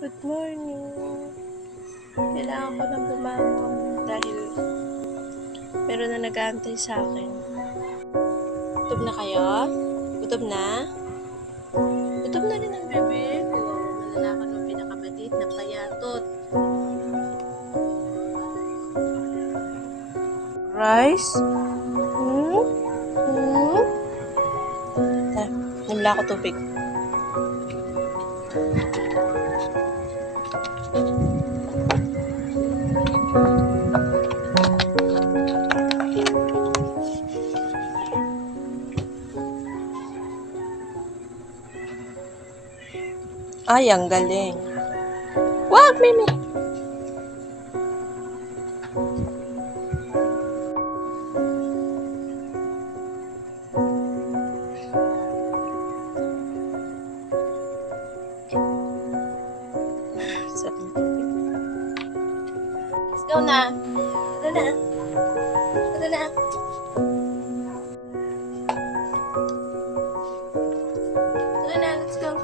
Good morning. Kailangan ko ng bumangon dahil meron na nag-aantay sa akin. Gutom na kayo? Gutom na? Gutom na rin ang bebe. Malalakan ng pinakabalit na payatot. Rice? Tara, nimla ko tubig. Ay, ang galing. Wag, Mimi! Let's go na. Tara na. Tara na. Tara na, let's go.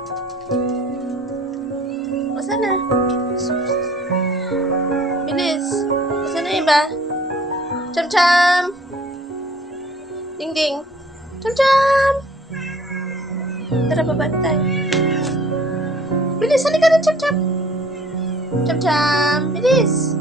O, sana? Bilis. Saan na iba? Cham-cham! Ding-ding. Cham-cham! Tara, baba na tayo. Bilis, halika na, cham-cham! Cham-cham! Bilis!